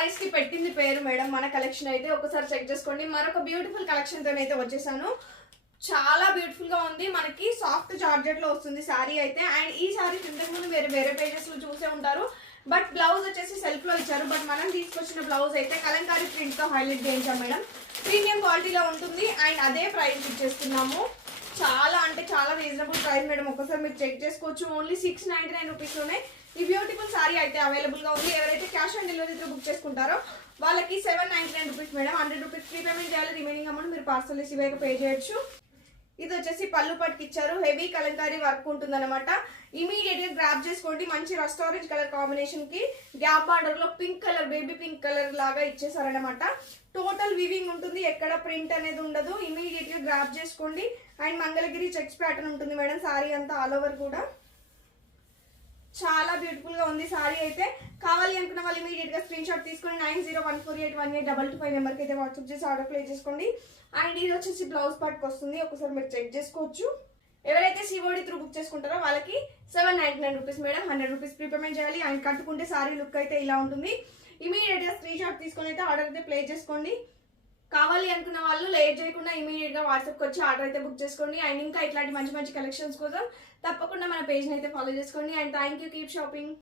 సారీస్ కి పెట్టింది పేరు మేడం మన కలెక్షన్ అయితే ఒకసారి చెక్ చేసుకోండి. మరొక బ్యూటిఫుల్ కలెక్షన్ తోనైతే వచ్చేసాను. చాలా బ్యూటిఫుల్ గా ఉంది. మనకి సాఫ్ట్ జార్జెట్ లో వస్తుంది సారీ అయితే. అండ్ ఈ సారీస్ ఇంతకు ముందు వేరే పేజెస్ లో చూసే ఉంటారు. బట్ బ్లౌజ్ వచ్చేసి సెల్ఫ్ లో ఇచ్చారు. బట్ మనం తీసుకొచ్చిన బ్లౌజ్ అయితే కలంకారీ ప్రింట్ తో హైలైట్ చేయించాం మేడం. ప్రీమియం క్వాలిటీలో ఉంటుంది. అండ్ అదే ప్రైస్ ఇచ్చేస్తున్నాము. చాలా అంటే చాలా రీజనబుల్ ప్రైస్ మేడం. ఒకసారి మీరు చెక్ చేసుకోవచ్చు. ఓన్లీ 699 రూపీస్ లోనే ఈ బ్యూటిఫుల్ సారీ అయితే అవైలబుల్ గా ఉంది. ఎవరైతే క్యాష్ ఆన్ డెలివరీతో బుక్ చేసుకుంటారో వాళ్ళకి 799 rupees madam. 100 rupees free payment చేయాలి. రిమైనింగ్ అమౌంట్ మీరు పార్సల్ రిసీవ్ పే చేయొచ్చు. ఇది వచ్చేసి పళ్ళు పట్టుకి ఇచ్చారు. హెవీ కలంకారీ వర్క్ ఉంటుంది అనమాట. ఇమీడియట్ గా గ్రాప్ చేసుకోండి. మంచి రస్ట్ ఆరెంజ్ కలర్ కాంబినేషన్ కి గ్యాప్ బార్డర్ లో pink colour, baby pink colour లాగా ఇచ్చేసారనమాట. టోటల్ వివింగ్ ఉంటుంది. ఎక్కడ ప్రింట్ అనేది ఉండదు. ఇమీడియట్ గా గ్రాప్ చేసుకోండి. అండ్ మంగళగిరి చెక్స్ ప్యాటర్న్ ఉంటుంది మేడం. సారీ అంతా ఆల్ ఓవర్ కూడా చాలా బ్యూటిఫుల్ గా ఉంది సారీ అయితే. కావాలి అనుకున్న వాళ్ళు ఇమీడియట్ గా స్క్రీన్ షాట్ తీసుకొని 9014818225 నెంబర్ కి అయితే వాట్సాప్ చేసి ఆర్డర్ ప్లేస్ చేసుకోండి. అండ్ ఇది వచ్చేసి బ్లౌజ్ పార్ట్కి వస్తుంది. ఒకసారి మీరు చెక్ చేసుకోవచ్చు. ఎవరైతే సిఓడి త్రూ బుక్ చేసుకుంటారో వాళ్ళకి 799 rupees madam. 100 rupees pre payment చేయాలి. అండ్ కట్టుకుంటే సారీ లుక్ అయితే ఇలా ఉంటుంది. ఇమీడియట్ గా స్క్రీన్ షాట్ తీసుకొని అయితే ఆర్డర్ అయితే ప్లేస్ చేసుకోండి. కావాలి అనుకున్న వాళ్ళు లేట్ చేయకుండా ఇమీడియట్ గా వాట్సాప్కి వచ్చి ఆర్డర్ అయితే బుక్ చేసుకోండి. అండ్ ఇంకా ఇట్లాంటి మంచి మంచి కలెక్షన్స్ కోసం తప్పకుండా మన పేజ్ని అయితే ఫాలో చేసుకోండి. And thank you. Keep shopping.